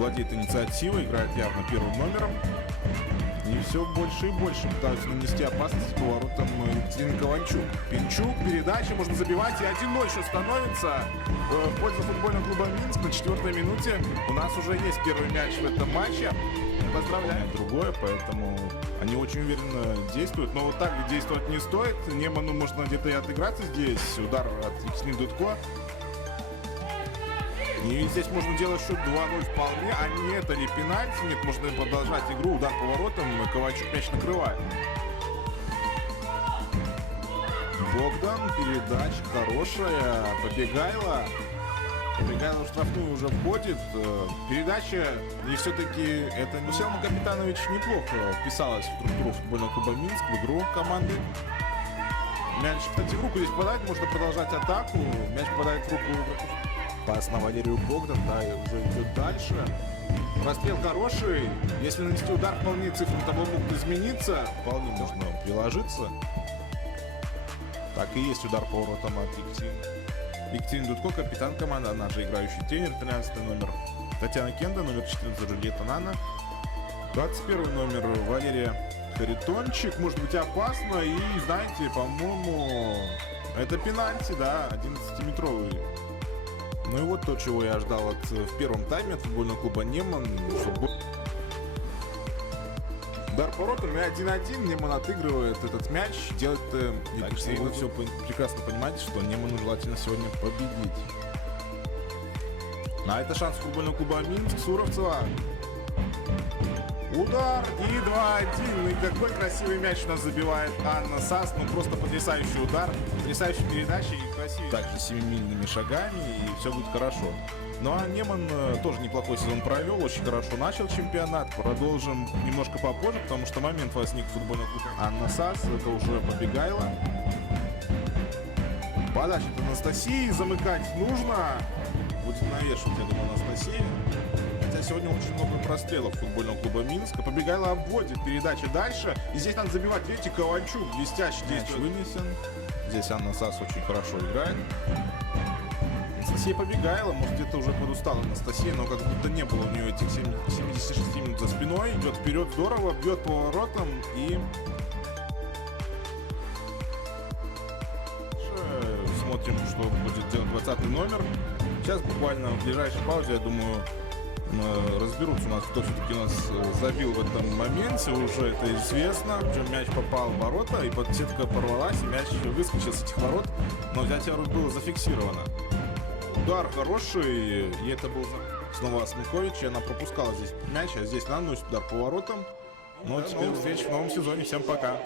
владеет инициативой, играет явно первым номером. И все больше и больше пытаются нанести опасность по воротам Екатерины Ковальчук. Пинчук, передача, можно забивать, и 1-0 еще становится в пользу футбольного клуба Минск. На 4-й минуте у нас уже есть первый мяч в этом матче. Поздравляем. Другое, поэтому они очень уверенно действуют. Но вот так действовать не стоит. Неману можно где-то и отыграться здесь. Удар от Екатерины Дудко. И здесь можно делать счет 2-0 вполне, а нет, это не пенальти, нет, можно продолжать игру, удар по воротам, Ковальчук мяч накрывает. Богдан, передача хорошая, Побегайло в штрафную уже входит, передача, и все-таки это не Селма Капитанович неплохо вписалась в структуру футбольного клуба Минск, в игру команды. Мяч, кстати, в руку здесь попадает, можно продолжать атаку, мяч попадает в руку. Пас на Валерию Богдан, да, и уже идет дальше. Расстрел хороший. Если нанести удар, вполне цифры того могут измениться. Вполне можно приложиться. Так и есть удар по воротам от Екатерины Дудко, капитан команды, она же играющий тренер, 13 номер Татьяна Кенда, номер 14 Джульетта Нана, 21 номер Валерия Харитончик. Может быть опасно, и знаете, по-моему, это пенальти, да, 11-метровый. Ну и вот то, чего я ждал в первом тайме от футбольного клуба Неман. Удар по воротам, и 1-1. Неман отыгрывает этот мяч. Делает-то... Вы все прекрасно понимаете, что Неману желательно сегодня победить. А это шанс футбольного клуба Минск. Суровцева. Удар и 2-1. И какой красивый мяч у нас забивает Анна Сас. Ну просто потрясающий удар, потрясающая передача и красивый. Также 7-мильными шагами, и все будет хорошо. Ну а Неман тоже неплохой сезон провел, очень хорошо начал чемпионат. Продолжим немножко попозже, потому что момент возник в футбольном клубе Анна Сас. Это уже Побегайло. Подача от Анастасии, замыкать нужно. Будет навешивать, я думаю, Анастасия. Хотя сегодня очень много прострелов футбольного клуба Минска. Побегайло обводит, передача дальше. И здесь надо забивать. Видите, Ковальчук блестяще действует. Вынесен. Здесь Анна Сас очень хорошо играет. Анастасия Побегайло, может, где-то уже подустала Анастасия, но как будто не было у нее этих 76 минут за спиной. Идет вперед здорово, бьет по воротам и... Смотрим, что будет делать 20 номер. Сейчас буквально в ближайшей паузе, я думаю, разберутся у нас, кто все-таки у нас забил в этом моменте. Уже это известно. Причем мяч попал в ворота, и сетка порвалась, и мяч выскочил с этих ворот. Но взятие ворот было зафиксировано. Удар хороший, и это был снова Смыкович, и она пропускала здесь мяч, а здесь наносит удар по воротам. Но теперь встреча в новом сезоне. Всем пока.